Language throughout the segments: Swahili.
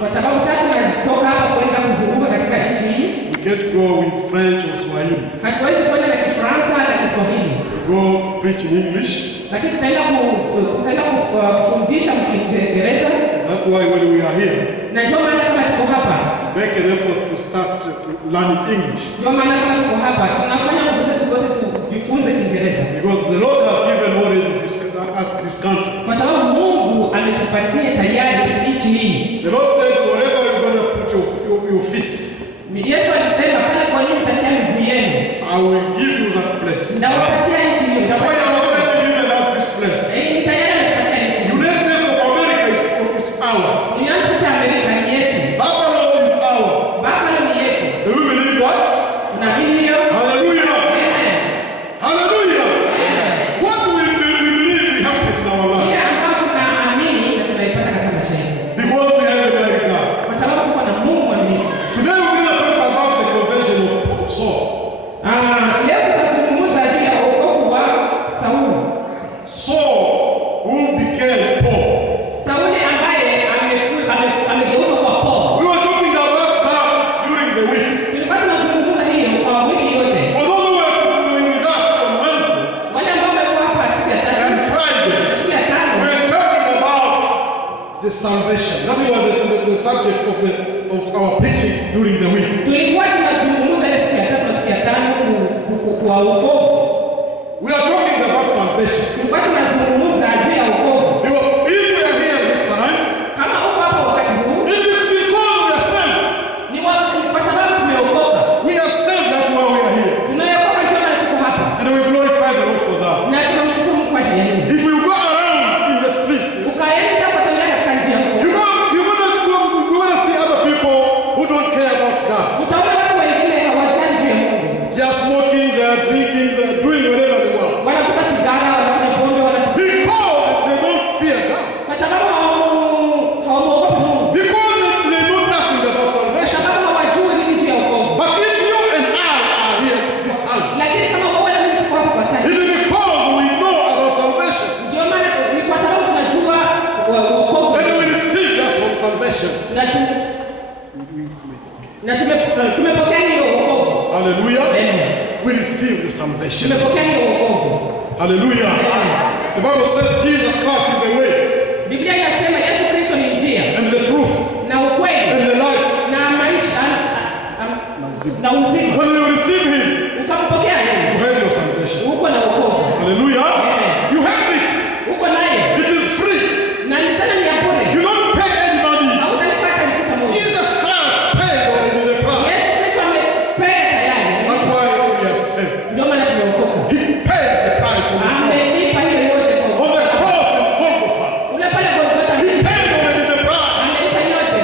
Kwa sababu sasa tunatoka hapa kwenda kuzunguka katika nchi hii. We can't go with French or Swahili. Hatuwezi kwenda na Kifaransa na Kiswahili. We go to preach in English. Lakini tutaenda kufundisha Kiingereza. That's why when we are here, na ndio maana kama tuko hapa, make an effort to start to learn English. Ndio maana kama tuko hapa, tunafanya nguvu zetu zote tujifunze Kiingereza. Because the Lord has given already us this country. Kwa sababu Mungu ametupatia tayari nchi hii. The Lord said, wherever you're going to put your feet, Yesu alisema pale kwa nini mtatia miguu yenu, I will give you that place. Ndawapatia nchi hiyo. That's why I already given us this place. Ni tayari ametupatia nchi. United States of America is ours. United States of America ni yetu. Buffalo is ours. Buffalo ni yetu. Do you believe that? Unaamini hiyo? Hallelujah. Amen. Hallelujah. Amen. What we believe will happen in our life. Ile ambayo tunaamini na tunaipata katika maisha yetu. Because we have a mighty God. Kwa sababu tuko na Mungu mwaminifu. Today we're going to talk about the conversion of Saul. Leo tutazungumza juu ya wokovu wa Sauli. Saul, who became Paul. Sauli ambaye amegeuka kwa Paul. We were talking about that during the week. Tulikuwa tunazungumza hiyo kwa wiki yote. For those who were going with us on Wednesday Wale ambao wamekuwa hapa siku ya tatu and Friday, na siku ya tano, we were talking about the salvation. That was the subject of our preaching during the week. tulikuwa tunazungumza ile siku ya tatu na siku ya tano kwa wokovu. We are talking about salvation. Tulikuwa tunazungumza juu ya wokovu. If we are here this time, Kama uko hapa wakati huu, it is because we are saved. ni kwa sababu tumeokoka. We are saved, that's why we are here. Tunaokoka ndio maana tuko hapa. And we glorify the Lord for that. Na tunamshukuru Mungu kwa ajili ya hilo. If you go around in the street, Ukaenda kwa tembea katika njia huko. you want to see other people who don't care about God. Utaona watu wengine hawajali juu ya Mungu. They are smoking, they are drinking, they are doing whatever they want. Wanavuta sigara, wanakunywa pombe, Because they don't fear God. kwa sababu hawamuogopi Mungu. Because they know nothing about Kwa salvation. sababu hawajui nini juu ya wokovu. But if you and I are here this time, Lakini kama wewe na mimi tuko hapa kwa sasa, it is because we know about salvation. ndio maana ni kwa sababu tunajua wokovu. And we receive that from salvation. Na tumepokea hiyo wokovu. Hallelujah. Amen. We receive the salvation. Tumepokea hiyo wokovu. Hallelujah. The Bible says Jesus Christ is the way Biblia inasema Yesu Kristo ni njia and the truth na ukweli and the life. na maisha na uzima. When you receive Him, Ukampokea you yeye, have your salvation. uko na wokovu. Hallelujah. Amen. You have it. Uko naye It is free. na ni tena ni ya bure. You don't pay any money. Hautalipata nikuta Mungu. Jesus Christ paid already the price. Yesu Kristo amepea tayari. That's why we are saved. Ndio maana tumeokoka. He paid the price on the cross. Amelipa hiyo yote kwa On the cross in Golgotha. ule pale Golgotha. He paid already the price. Amelipa yote.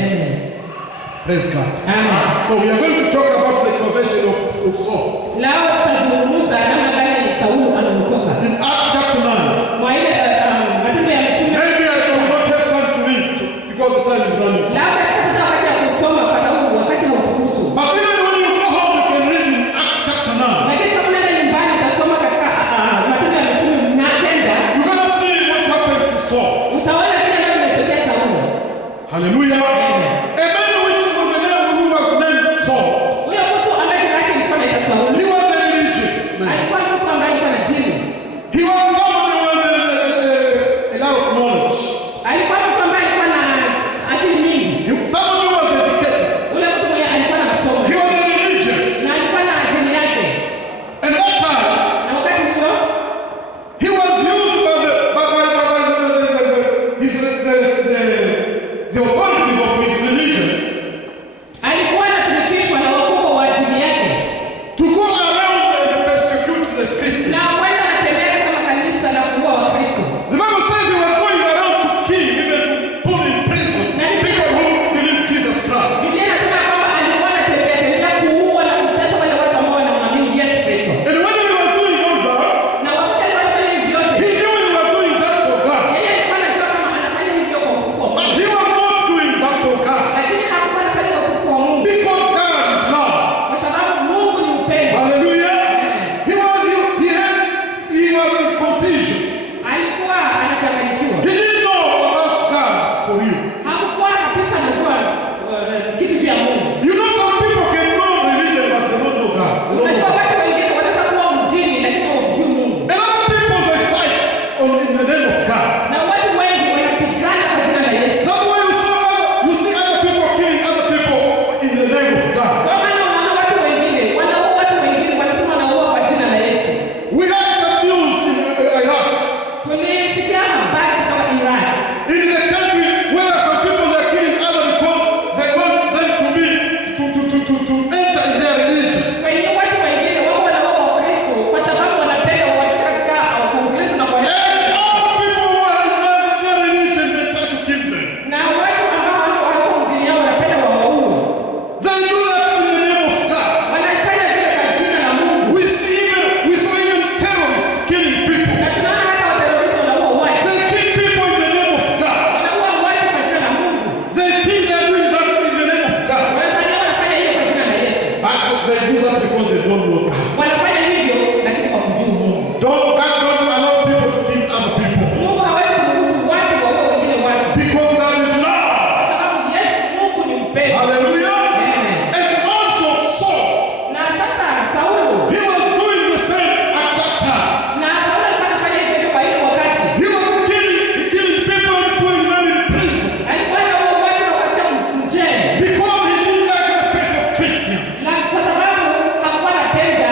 Amen. Praise God. Amen. So we are going to talk about the conversion of Saul. Leo tutazungumza namna gani Sauli ameokoka. In Acts chapter 9. Mwa ile Matendo ya Mitume. Maybe I will not have time to read because the time is running. Labda sitapata wakati wa kusoma kwa sababu wakati hauturuhusu. But even when you go home, you can read in Acts chapter 9. Lakini kama unaenda nyumbani utasoma katika Matendo ya Mitume mnaenda, You're going to see what happened to Saul. utaona vile ndio imetokea Sauli. Hallelujah. A man which was the name who was named Saul. Huyo mtu ambaye jina lake lilikuwa linaitwa He Sauli. was a religious man. Alikuwa ni mtu ambaye alikuwa na dini. He was someone who had a lot of knowledge. Alikuwa mtu ambaye alikuwa na akili nyingi. Someone who was educated. Ule mtu mwenye alikuwa na masomo. He was a religious. Na alikuwa na dini yake. And that time, Na wakati huo he was used by the authorities of his don't know God. Wanafanya hivyo lakini kwa kujua Mungu. God don't allow people to kill other people. Mungu hawezi kuruhusu watu waue wengine watu. Because that is love. Kwa sababu Yesu Mungu ni upendo. Hallelujah. Amen. And also Saul. Na sasa Saulo, He was doing the same at that time. na Saulo alikuwa anafanya hivyo kwa hiyo wakati. He was killing people and putting them in prison. Alikuwa anaua watu wakati mjeni. Because he didn't like the faith of Christians. Na kwa sababu hakuwa anapenda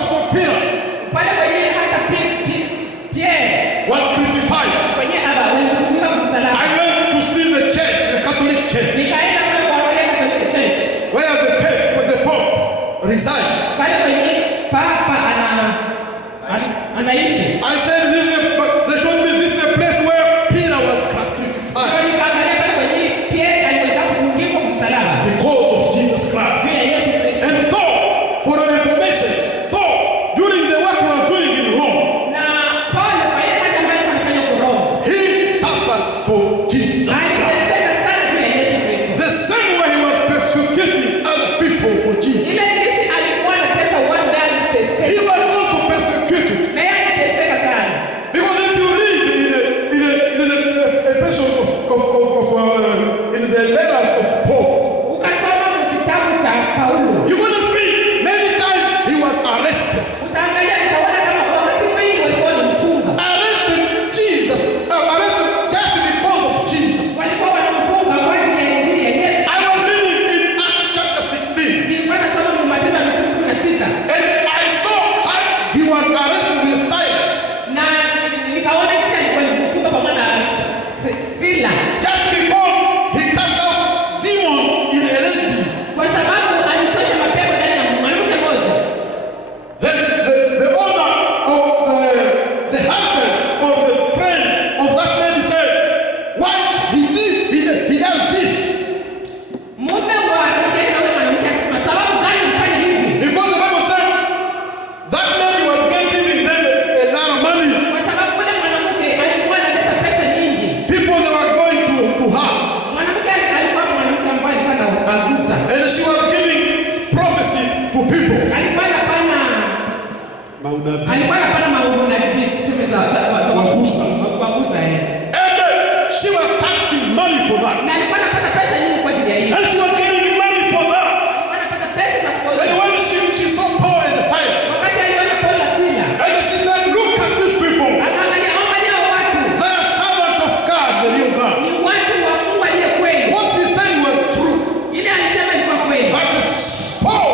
Apostle Peter pale kwenye hata Pierre was crucified, kwenye walitumika kumsalaba. I went to see the church, the Catholic Church, Nikaenda pale kuangalia Catholic Church where the Pope resides. pale kwenye papa anaishi. I said, they showed me this is the place where Peter was crucified Nikaangalia pale kwenye Pierre aliweza kutundikwa kumsalaba because of Jesus Christ. juu ya Yesu Kristo. And so, for your information, so during the work we were doing in Rome, Na Paulo kwa ile kazi ambayo alikuwa anafanya kwa Roma, he suffered for Jesus Christ. aliteseka sana juu ya Yesu Kristo. The same way he was persecuting other people for Jesus, Ile kesi alikuwa anatesa watu na he aliteseka. was also persecuted. Na yeye aliteseka sana. Because if you read in the epistles in the letters of Paul, Ukasoma kitabu cha Paulo, you're going to see many times he was arrested. utaangalia utaona kama wakati mwingi walikuwa wanamfunga. Arrested just because of Jesus. Walikuwa wanamfunga kwa ajili ya injili ya Yesu. I was reading in Acts chapter 16, Nilikuwa nasoma Matendo ya Mitume 16 and I saw how he was arrested with Silas na nikaona kisa alikuwa anamfunga pamoja na Sila just because he cast out demons in a lady. kwa sababu alitosha mapepo ndani ya mwanamke mmoja. The owner of the husband of the friend of that man said, "Why he does this?" Mume wa kijana na yule mwanamke akasema, sababu gani mfanye hivi? Because the Bible said that man was giving them a lot of money. Kwa sababu yule mwanamke alikuwa analeta pesa nyingi. People that were going to her, Mwanamke alikuwa mwanamke ambaye alikuwa anagusa. and she was giving prophecy to people. Alikuwa anapana maonabii tuseme za Wagusa. wagusa yeye. And she was taxing money for that. Na alikuwa anapata pesa nyingi kwa ajili ya hiyo. And she was getting money for that. Alikuwa anapata pesa za And kutosha. when she saw Paul and Silas, Wakati aliona Paulo na Sila, and she said, "Look at these people. akaangalia watu They are servants of God, the real God." ni watu wa Mungu aliye kweli. What she said was true. Ile alisema ilikuwa kweli. But Paul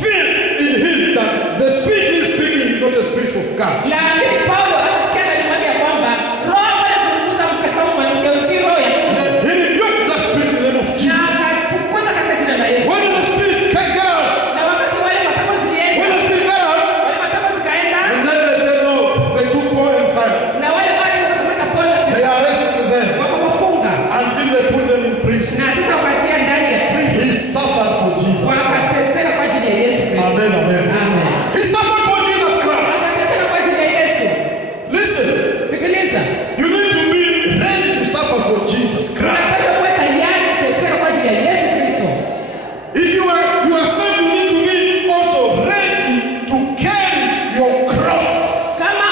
felt in him that the spirit he is speaking is not a spirit of God. Lakini Paulo akasikia ndani mwake ya kwamba roho ambayo inazungumza katika mwanamke si roho ya Mungu. And he rebuked that spirit in the name of Na Jesus. akafukuza katika jina la Yesu. When the spirit came out, Na wakati wale mapepo when zilienda, the spirit got out, wale mapepo zikaenda and then they said, "No, they took Paul and Silas. na wale watu wakamata Paulo na They Sila arrested them wakawafunga until they put them in prison." na sasa wakatia ndani ya prison. He suffered for Jesus. Wakateseka kwa ajili ya Yesu Kristo. Amen, amen. Amen. He suffered for Jesus Christ. Wakateseka kwa ajili ya Yesu. Listen, Sikiliza. you need to be ready to suffer for Jesus Christ. Unapaswa kuwa tayari kuteseka kwa ajili ya Yesu Kristo. If you are saved, you need to be also ready to carry your cross. Kama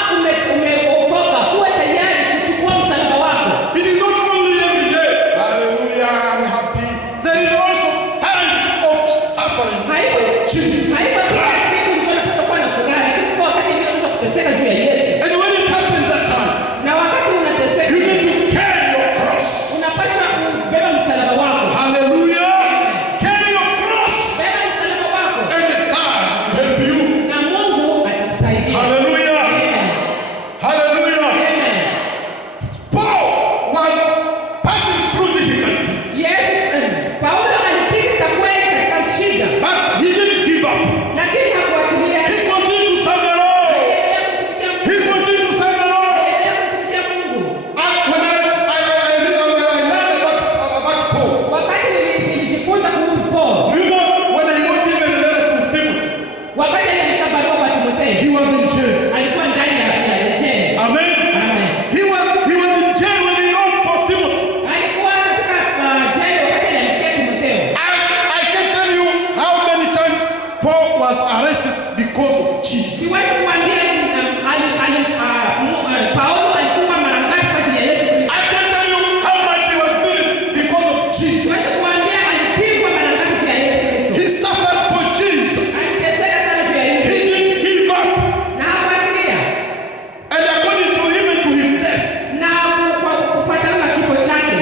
umeokoka, uwe tayari kuchukua msalaba wako. It is not only every day. Hallelujah, I'm happy. There is also time of suffering for Jesus Haiko kila Christ. siku mtu anapaswa kuwa na furaha, lakini kwa wakati mwingine unaweza kuteseka juu ya Yesu. And when it happens that time, Na wakati unateseka, you need to carry your cross. unapaswa kubeba msalaba wako. Hallelujah. Carry your cross. Beba msalaba wako And God will help you. na Mungu atakusaidia. Hallelujah. Amen. Hallelujah. Amen. Paul was passing through difficulties, Paulo alipita kweli katika shida, but he didn't give up. lakini hakuachilia. He continued to serve the Lord. Aliendelea kumtumikia Mungu. He continued to serve the Lord. Aliendelea kumtumikia Mungu. And when I learned about Paul, Wakati nilijifunza kuhusu Paulo, you know, when he wrote even a letter to Timothy, wakati aliandika barua kwa he Timotheo, was in jail. alikuwa ndani ya jela. Amen. Amen. He was in jail when he wrote for Timothy. Alikuwa katika jela wakati aliandikia Timotheo. I can tell you how many times Paul was arrested because of Jesus. Siwezi kuambia Paulo alikuwa mara ngapi kwa ajili ya Yesu Kristo. I can tell you how much he was beaten because of Jesus. Siwezi kuambia alipigwa mara ngapi juu ya Yesu Kristo. He suffered for Jesus. Aliteseka sana juu ya Yesu He didn't give up. na hakuachilia. And according to even to his death, Na kwa kufuatana na kifo chake,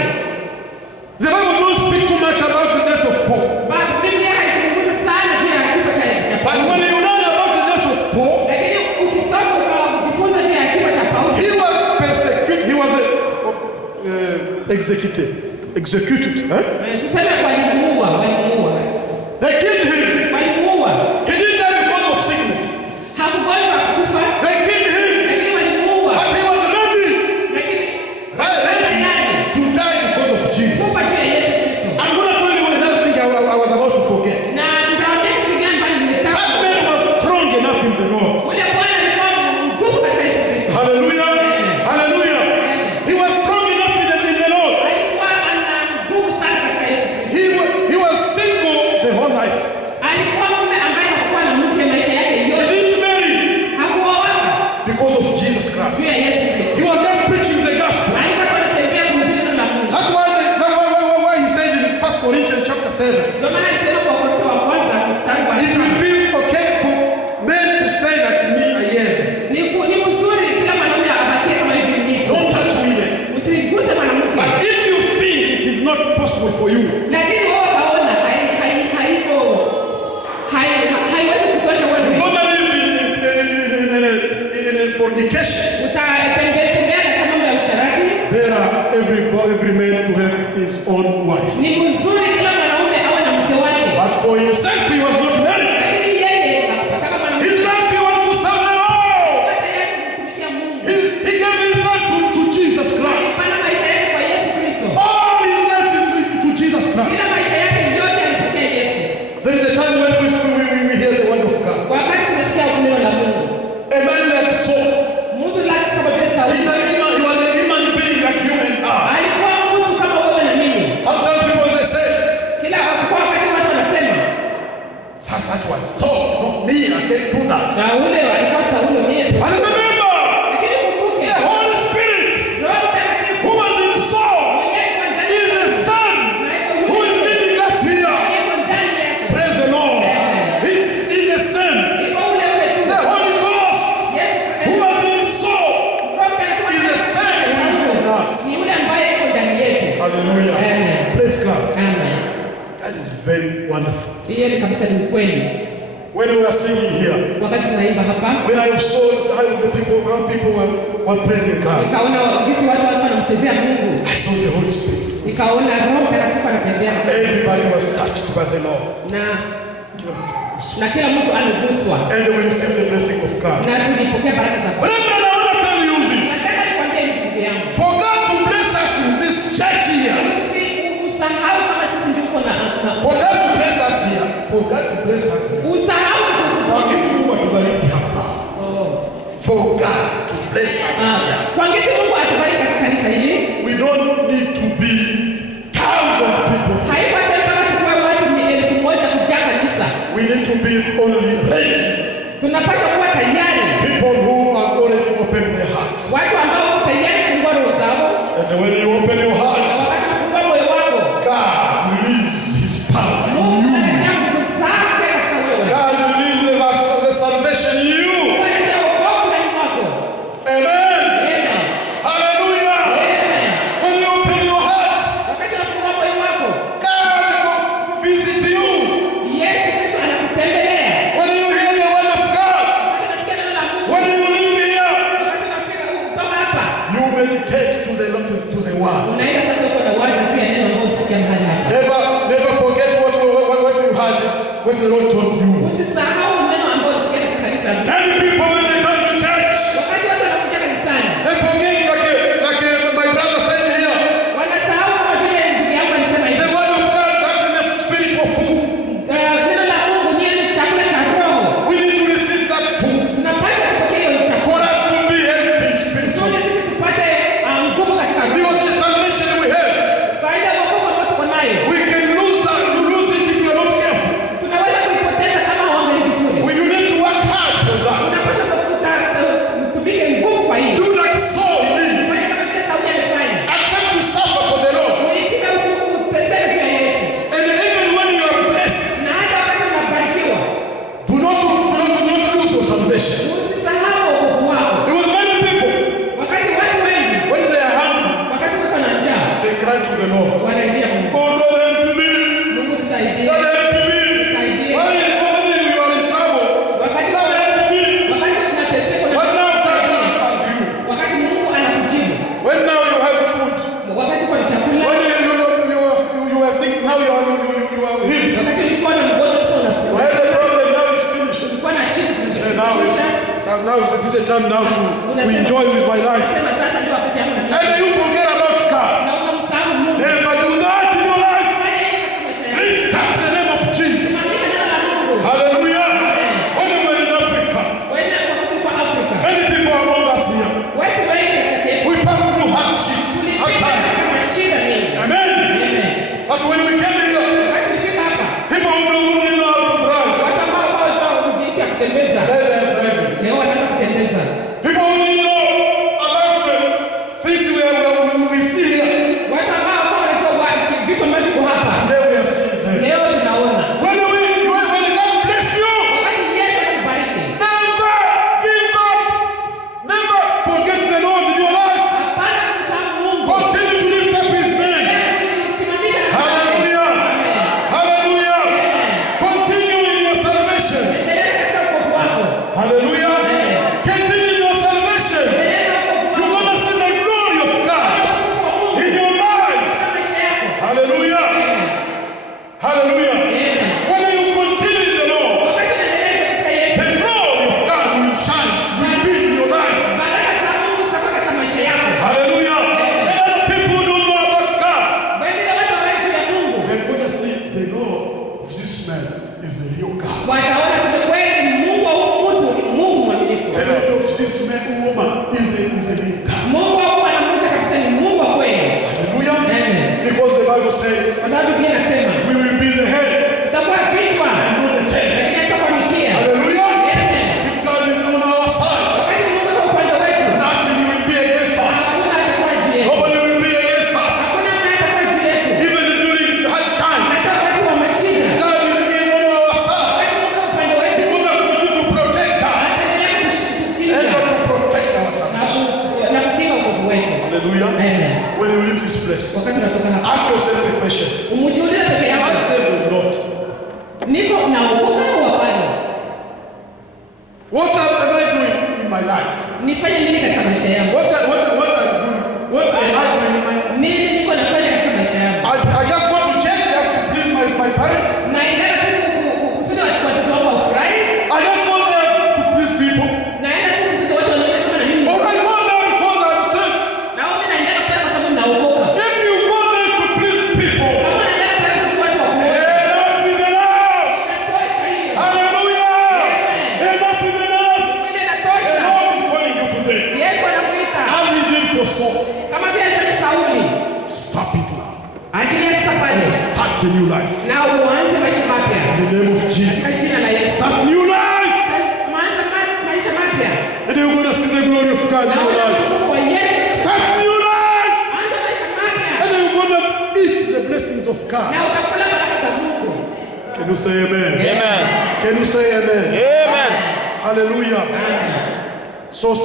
the Bible don't speak too much about the death of Paul. Biblia haizungumzi sana juu ya kifo cha But when you learn about the death of executed. Tuseme walimuua. They killed him. Walimuua. He didn't die because of sickness. Hakugonjwa kufa. They killed him. Lakini walimuua. But he was ready to die because of Jesus. Kufa juu ya Yesu Kristo. I'm going to tell you another thing I was about to forget. Na nitaambia kitu gani bali nimetaka. That man was strong enough in the Lord. Ule Bwana alikuwa nguvu katika Yesu Kristo. Hallelujah. Hallelujah. He was strong enough in the Lord. Alikuwa ana nguvu sana katika Yesu Kristo. He was single the whole life. Alikuwa mume ambaye hakuwa na mke maisha yake He yote. didn't marry Hakuoa because of Jesus Christ. juu ya Yesu Kristo. He was just preaching the gospel. Alikuwa anatembea kuhubiri neno la Mungu. That's why he said in 1 Corinthians chapter 7, Ndio maana alisema kwa Wakorintho wa kwanza mstari wa it will be okay for men to stay like me I am. ni mzuri kila mwanaume abakie kama hivi ndivyo. Don't touch women. Usiguse mwanamke. But if you think it is not possible for you, Lakini wewe kaona haiwezi kutosha you wewe. gonna live in fornication. Utatembea katika mambo ya usharati. Better every man to have his own wife. Ni mzuri kila mwanaume awe na mke wake. But for himself he was not married. Lakini yeye akataka mwanamke. His life he was to serve the Lord. Tayari kumtumikia Mungu. He gave his life to Jesus Christ. Alipana maisha yake kwa Yesu Kristo. All his life to Jesus Christ. Kila maisha yake yote alipatia Yesu. There is a time when we hear the word of God. Wakati tunasikia neno la Mungu. A man like Saul. Mtu kama vile Sauli. He was a human being like you and I. Alikuwa mtu kama wewe na mimi. Sometimes people say, Kila wakati watu wanasema, that was Saul, not me, I can't do that. na ule alikuwa Sauli mwenyewe. And remember, Lakini kumbuke, the Holy Spirit Roho Mtakatifu who was in Saul mwenyewe alikuwa ndani is the Son who is leading us here. yako, ndani yako. Praise the Lord. He's the Son. Iko ule tu. The Holy Ghost Yesu who was in Saul Roho Mtakatifu is the Son who is in ni us. ule ambaye yuko ndani yetu. Hallelujah. Amen. Praise God. Amen. That is very wonderful. Hiyo ni kabisa ni ukweli. When we are singing here, Wakati tunaimba hapa, when I saw how people were praising God, nikaona jinsi watu walikuwa wanamchezea Mungu. I saw the Holy Spirit. Nikaona Roho Mtakatifu anatembea. Everybody was touched by the Lord. Na kila mtu anaguswa. And we received the blessing of God. Na tulipokea baraka za Bwana. Brethren, I want to tell you this. Nataka nikwambie hivi ndugu yangu. For God to bless us in this church here, Usahau kama sisi ndio uko na for God to bless us here, for God to bless us here, usahau kwa ngisi Mungu atubariki hapa. For God to bless us here, kwa ngisi Mungu atubariki katika kanisa hili. we don't need to be thousands of people. Haipaswi mpaka tukue watu ni 1000 kujaa kanisa. We need to be only ready. Tunapaswa kuwa tayari. People who are already open their hearts. Watu ambao wako tayari kufungua roho zao. And when you open your hearts, Wakati unafungua moyo wako, God releases His power in Mungu you. anatia nguvu zake katika wewe. God releases the salvation in you. Mungu anatia wokovu ndani mwako. Amen. Amen. Hallelujah. Amen. When you open your hearts, Wakati unafungua moyo wako, God will visit you. Yesu Kristo anakutembelea. When you hear the word of God, Wakati unasikia neno la Mungu, when you live here, wakati unafika kutoka hapa, you meditate to the word. unaenda sasa uko na wazo juu ya neno ambalo unasikia mahali hapa. Never forget what you had, what the Lord told you. Usisahau neno ambalo unasikia katika kanisa. Many people when they come to church, Wakati watu wanakuja kanisani, they forget like my brother said here. wanasahau kama vile ndugu yangu alisema hivi. The word of God, that is the spiritual food. Neno la Mungu ni chakula cha roho. We need to receive that food Tunapaswa kupokea hiyo for chakula. us to be healthy spiritually. Kusudi sisi tupate nguvu katika roho. Because the salvation we have, Kwa ile wokovu ambao tuko nayo, we can lose it if we are not careful. tunaweza kuipoteza kama hawaangalii now this is a time now to enjoy with my life. Unasema sasa ndio wakati yangu na And then you forget about God. na unamsahau Mungu. Never do that in your life. Lift up the name of Jesus. Hallelujah. When we were in Africa, many people among us here, we passed through hardship at times. Amen. But when we came here, people who don't know how to drive, people who didn't know about the things we see here, today we are seeing them. When God bless you, never give up. Never forget the Lord in your life. Continue to lift up His name. Hallelujah. Hallelujah. Continue in your salvation. Hallelujah. Continue in your salvation. You're going to see the glory of God in your life. Hallelujah. Hallelujah. When you continue in the Lord, the glory of God will shine, will be in your life. Hallelujah. And other people don't know about God. They're going to see the Lord of this man is the real God. The Lord of this man or woman is the real God. Hallelujah. Because the Bible says we will be the head and not the tail. Hallelujah. If God is on our side, nothing will be against us. Nobody will be against us. Even during the hard time, if God is on our side, He will not continue to protect us and not to protect ourselves. Hallelujah. When you leave this place, ask yourself a question. Am I saved or not? What am I doing in my life? Nifanye nini katika maisha yangu? What am I doing? What am I doing in my life? Nini niko nafanya katika maisha yangu? I just want to change just to please my parents. Naenda tu kusudi wazazi wangu wafurahi. I just want them to please people. Naenda tu kusudi watu wanione kama na mimi. Or I go there because I'm saved. Na mimi naenda pale kwa sababu naokoka. If you go there to please people, Kama naenda pale kusudi watu wakuone. enough is enough. Inatosha hiyo. Hallelujah. Enough is enough. Ile The inatosha. Lord is calling you today. Yesu anakuita. As He did for Saul. Kama vile alifanya Sauli. Stop it now. Achilia sasa pale. And start a new life. Na uanze maisha mapya. In the name of Jesus. Start new life. Uanze maisha mapya. And you're going to see the glory of God in your life. Kwa Yesu. Start new life. Anza maisha mapya. And you're going to eat the blessings of God. Na utakula baraka za Mungu. Can you say amen? Amen. Can you say amen? Amen. Hallelujah. So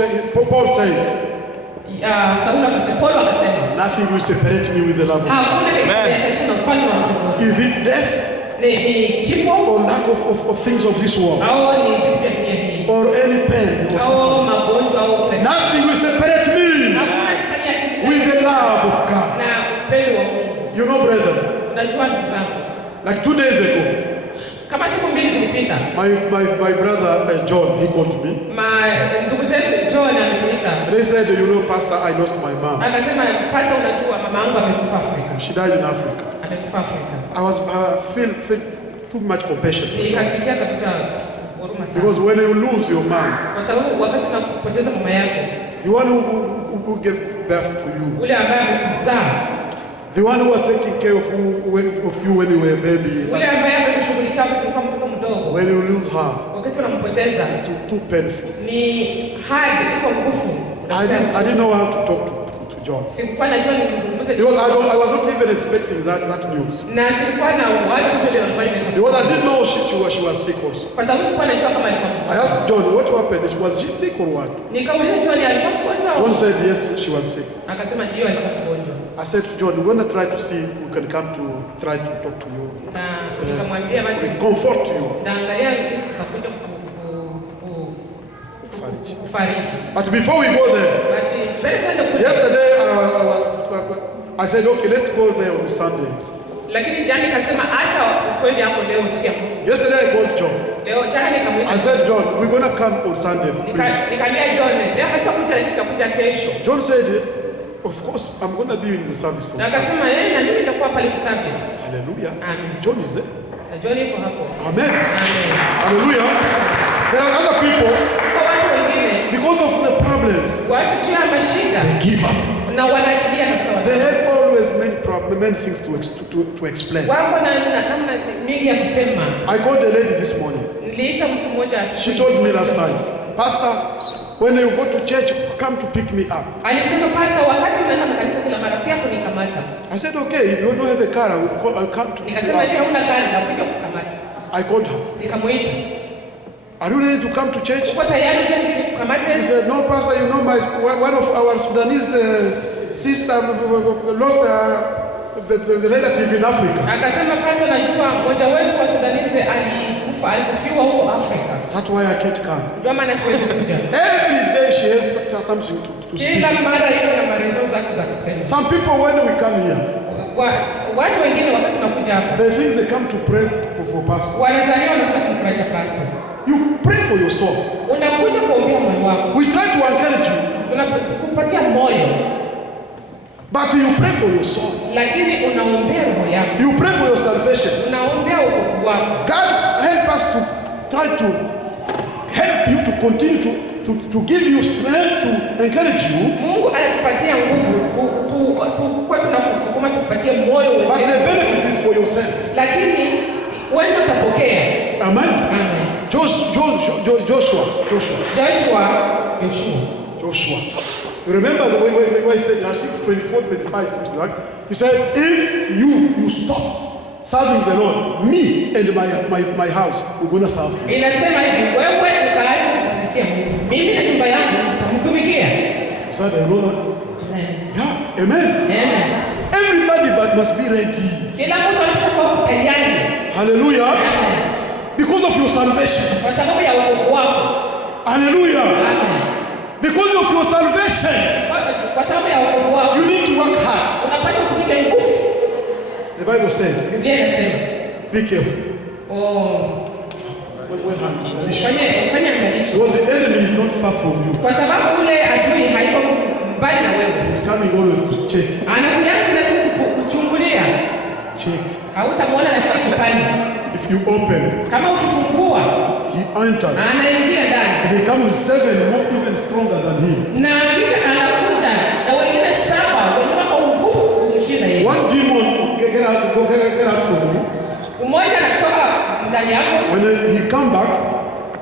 Paul said, Paulo akasema nothing will separate me with the love of God. hakuna kitu na ufalme wa Mungu. Is it death Ni kifo or lack of things of this world? au ni vitu vya dunia hii Or any pain or suffering? au magonjwa au kila kitu. Nothing will separate me Hakuna kitania with the love of God. na upendo wa Mungu. You know, brethren, Unajua ndugu zangu, like 2 days ago, kama siku mbili zilipita, my brother John, he called me. ndugu zetu John ametuita. They said, you know, Pastor, I lost my mom. Akasema, "Pastor, unajua mama yangu amekufa Afrika." She died in Africa. Amekufa Afrika. I feel too much compassion for John. Nikasikia kabisa huruma sana. Because when you lose your mom, Kwa sababu wakati unapoteza mama yako, the one who gave birth to you, ule ambaye amekuzaa, the one who was taking care of you when you were a baby, ule ambaye amekushughulikia wakati ulikuwa mtoto mdogo, when you lose her, wakati unampoteza it's too painful. ni hadi iko nguvu. I didn't know how to talk to John. Sikuwa najua nimzungumze Because I was not even expecting that news. na sikuwa na wazo tu ile habari inaweza. Because I didn't know she was sick also. Kwa sababu sikuwa najua kama alikuwa mgonjwa. I asked John, what happened? Was she sick or what? Nikauliza John alikuwa mgonjwa. John said, yes, she was sick. Akasema ndio alikuwa mgonjwa. I said to John, we're going to try to see we can come to try to talk to you. Na nikamwambia basi Comfort you. naangalia kesi tutakuja kufariji. But before we go there, But mbele tuende kule. yesterday I said, okay, let's go there on Sunday. Lakini jana nikasema acha twende hapo leo siku ya Mungu. Yesterday I called John. Leo jana nikamwita. I said, John, we're going to come on Sunday. Nikamwambia John, leo hatakuja lakini tutakuja kesho. John said, of course, I'm going to be in the service. Akasema na mimi nitakuwa pale kwa service. Hallelujah. Amen. John is there. John yuko hapo. Amen. Amen. Hallelujah. There are other people, Kwa watu wengine, because of the problems, watu juu mashida, they give up. Na wanaachilia kabisa. They have always many things to explain. Wako na namna mingi ya kusema. I called the lady this morning. Niliita mtu mmoja asubuhi. She told me last time, Pastor, when you go to church, come to pick me up. Alisema pastor, wakati unaenda kanisa kila mara pia kunikamata. I said, okay, if you don't have a car, I'll come to pick you Nikasema up. ndio huna gari na kuja kukamata. I called her. Nikamuita. Are you ready to come to church? Uko tayari je kukamata? She said, no, Pastor, you know one of our Sudanese sister lost the relative in Africa. Akasema pastor, najua mmoja wetu wa Sudanese alikufiwa huko Afrika. That's why I can't come. Ndio maana siwezi kuja. Every day she has something to speak. Kila mara iko na maelezo zake za kusema. Some people when we come here, watu wengine wakati tunakuja hapa, they think they come to pray for pastor. Wanazaliwa na kumfurahisha pastor. You pray for your soul. Unakuja kuombea moyo wako. We try to encourage you. Tunakupatia moyo. But you pray for your soul. Lakini unaombea roho yako. You pray for your salvation. Unaombea wokovu wako. God help us to try to help you to continue to give you strength to encourage you. Mungu anatupatia nguvu kwa tunakusukuma tupatie moyo wewe. But the benefit is for yourself. Lakini wewe utapokea. Amen. Amen. Joshua. You remember the way he said, I think 24, 25, something like that. He said, if you stop serving the Lord, me and my house, we're going to serve him. Inasema hivi, wewe ukaacha kutumikia Mungu. Mimi na nyumba yangu tutamtumikia. So they know that? Amen. Yeah, amen. Amen. Everybody must be ready. Kila mtu anapokuwa tayari. Hallelujah. Amen. Because of your salvation. Kwa sababu ya wokovu wako. Hallelujah. Amen. Because of your salvation. Kwa sababu ya wokovu wako. You need to work hard. Unapaswa kutumia nguvu. The Bible says. Biblia inasema. Be careful. Fanya angalisho. Because the enemy is not far from you. Kwa sababu ule adui haiko mbali na wewe. He's coming always to check. Anakuja kila siku kuchungulia. Check. Hautamwona lakini kupani. If you open, kama ukifungua, he enters. Anaingia ndani. They come with 7 more even stronger than him. Na kisha anakuja na wengine 7 wenye wako nguvu kumshinda yeye. One demon get out from you. Mmoja anatoka ndani yako. When he come back,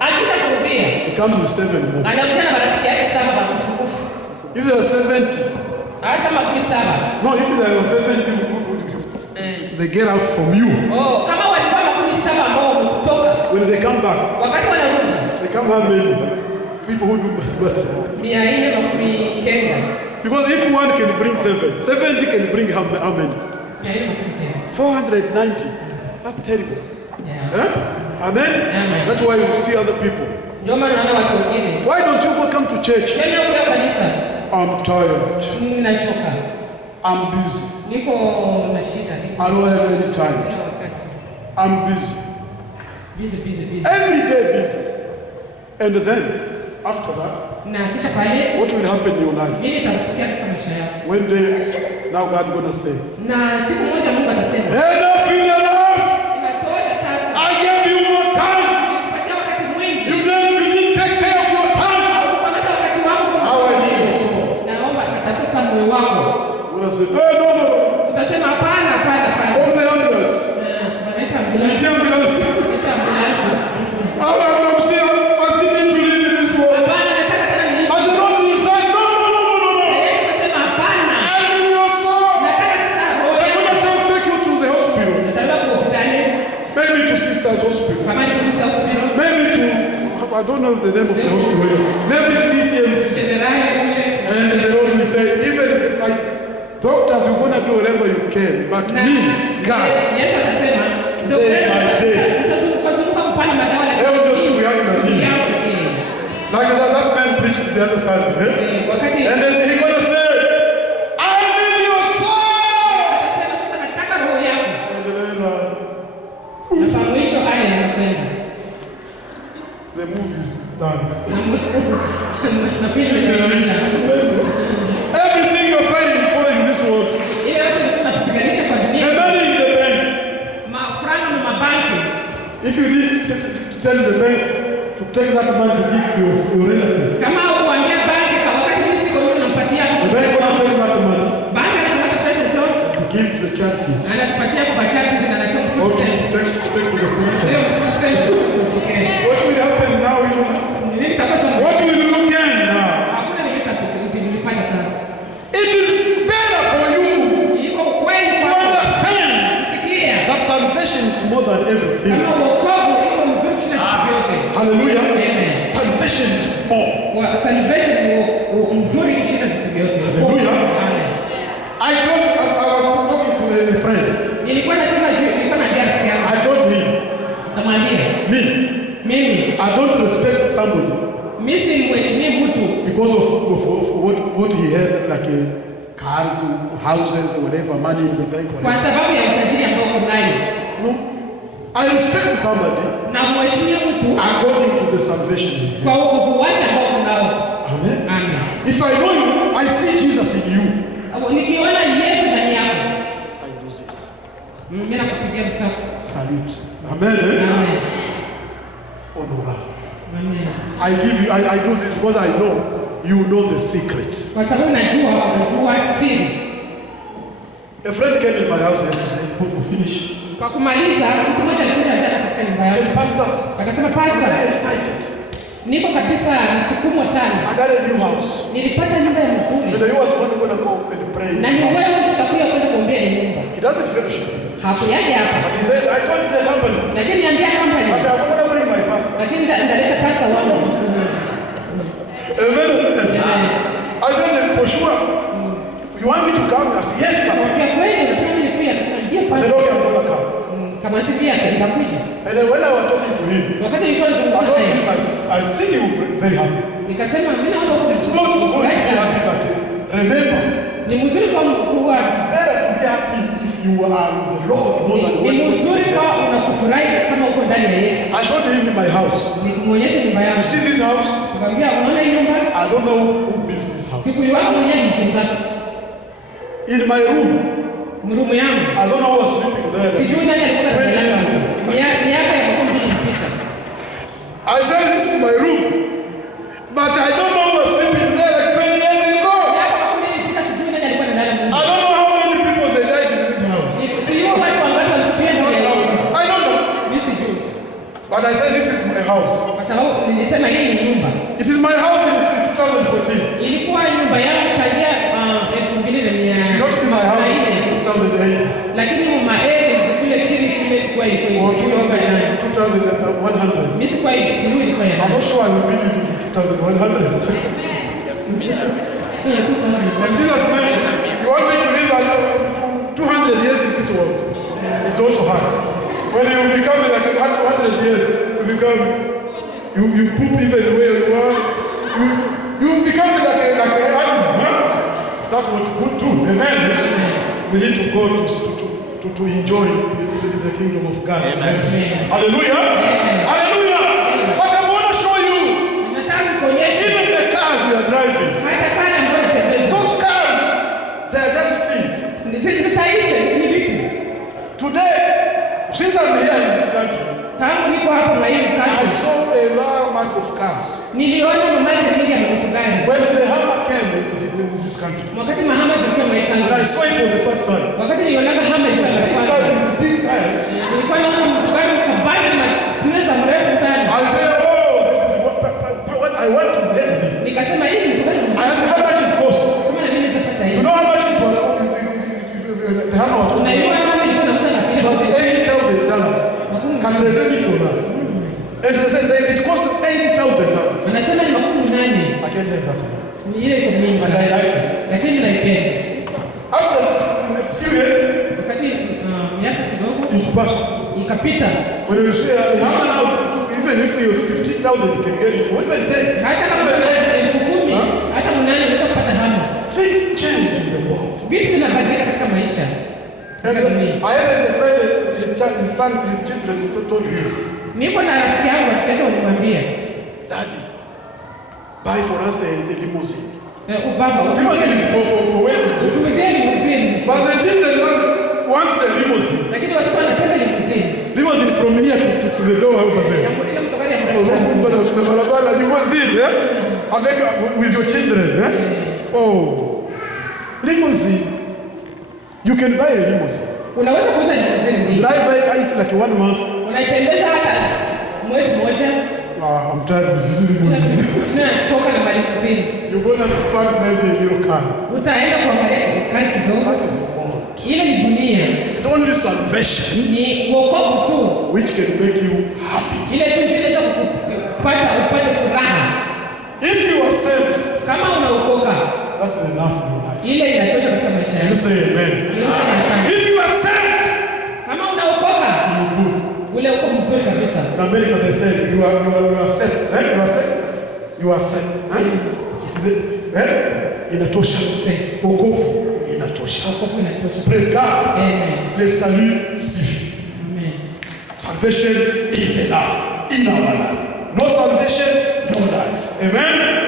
akisha kurudia, he comes with 7 more. Anakuja na marafiki yake 7 wa kumfukufu. If there are 70, hata makumi 7. No, if there are 70, they get out from you. Kama walikuwa makumi 7 ambao wametoka. When they come back, wakati wanarudi, they come how many? People who do mathematics. 490. Because if one can bring 7, 70 can bring how many? 490. That's terrible. Yeah. Eh? Amen? Amen. That's why you see other people. Why don't you go come to church? I'm tired. I'm busy. I don't have any time. I'm busy. Busy. Every day busy. And then, after that, what will happen in your life? One day, now God is going to say, enough is enough! I gave you more time! You didn't take care of your time! How I need your soul. You're going to say, no. Call the ambulance. The ambulance. I'm still need to live in this world. But the Lord will say, no. I need your soul. I'm going to take you to the hospital. Maybe to Sister's Hospital. Maybe to, I don't know the name of the hospital. Maybe to ECMC. And the Lord will say, even like doctors, you're going to do whatever you can. But me, God, today is my day. Like that man preached to the other side of him. And then he's going to say, I need your soul. Everything you're fighting for in this world. The money in the bank. If you need to tell the bank to take that money to give to your relative. The bank will not take that money to give to the charities. Or to take to the food stamp. What will happen now? What will you gain now? It is better for you to understand that salvation is more than everything. Hallelujah. Amen. Salvation is more. Hallelujah. I was talking to a friend. I told him, me, I don't respect somebody because of what he has, like cars, houses, whatever, money in the bank. No, I respect somebody according to the salvation. Amen. If I know you, I see Jesus in you. I do this. Salute. Amen. Honor. I give you. I do this because I know you know the secret. A friend came in my house and to finish. Said, Pastor, I'm very excited. I got a new house. And he was going to go and pray. He doesn't finish. But he said, I told the company, but I'm going to bring my pastor. Amen. I said, for sure. You want me to come? I said, yes, Pastor. I said, okay, I'm going to come. And then when I was talking to him, I told him, I see you very happy. It's good to be happy, but remember, it's better to be happy if you are the Lord more than when you I showed him in my house. You see this house? I don't know who built this house. In my room, I don't know who was sleeping there. 20 years ago. I said, this is my room. But I don't know who was sleeping there like 20 years ago. I don't know how many people they died in this house. I don't know. But I said, this is my house. It is my house in 2014. It should not be my house in 2008. Or 2100. I'm not sure I will believe in 2100. And Jesus said, you want me to live 200 years in this world? It's also hard. When you become like 100 years, you poop even the way you are. You become like an animal. That's what good too. Amen. We need to go to enjoy the kingdom of God. Amen. Hallelujah. Amen. Hallelujah. Amen. But I want to show you, even the cars we are driving, those cars, they are just things. Today, since I'm here in this country, I saw a large amount of cars. When the hammer came in this country, when I saw it for the first time, big cars. I said, oh, this is what I want to get this. I asked how much it cost. You know how much it was? The hammer was $8,000. And they said it cost $80,000. I can't tell that. But I like it. After a few years, it passed. When you say, even if you have 50,000, you can get it. What can take? Things change in the world. And I had a friend, his children told him, Daddy, buy for us a limousine. Ubaba, Limousine is for wedding. utumizie limousine. But the children want the limousine. Lakini watoto wanapenda limousine. Limousine from here to the door over there. Ile mtokani ya mrefu. Na barabara limousine, avec with your children, Oh, limousine. You can buy a limousine. Unaweza kuuza limousine. Drive it like 1 month. Unaitembeza hata mwezi mmoja. I'm tired of this limousine. Toka na limousine. You're going to find maybe a little car. Utaenda kuangalia gari kidogo. That is the world. Ile ni dunia. It's only salvation Ni wokovu tu which can make you happy. ile tu inaweza kupata upate furaha. If you are saved, Kama unaokoka, that's enough in your life. ile inatosha katika maisha Can you yako. say amen? If you are saved, Kama unaokoka, you're good. ule uko mzuri kabisa. In America they say you are saved. You are saved. You are saved. Inatosha. Wokovu inatosha. Wokovu inatosha. Praise God. Amen. Le salut suffit. Amen. Salvation is enough in our life. No salvation, no life. Amen.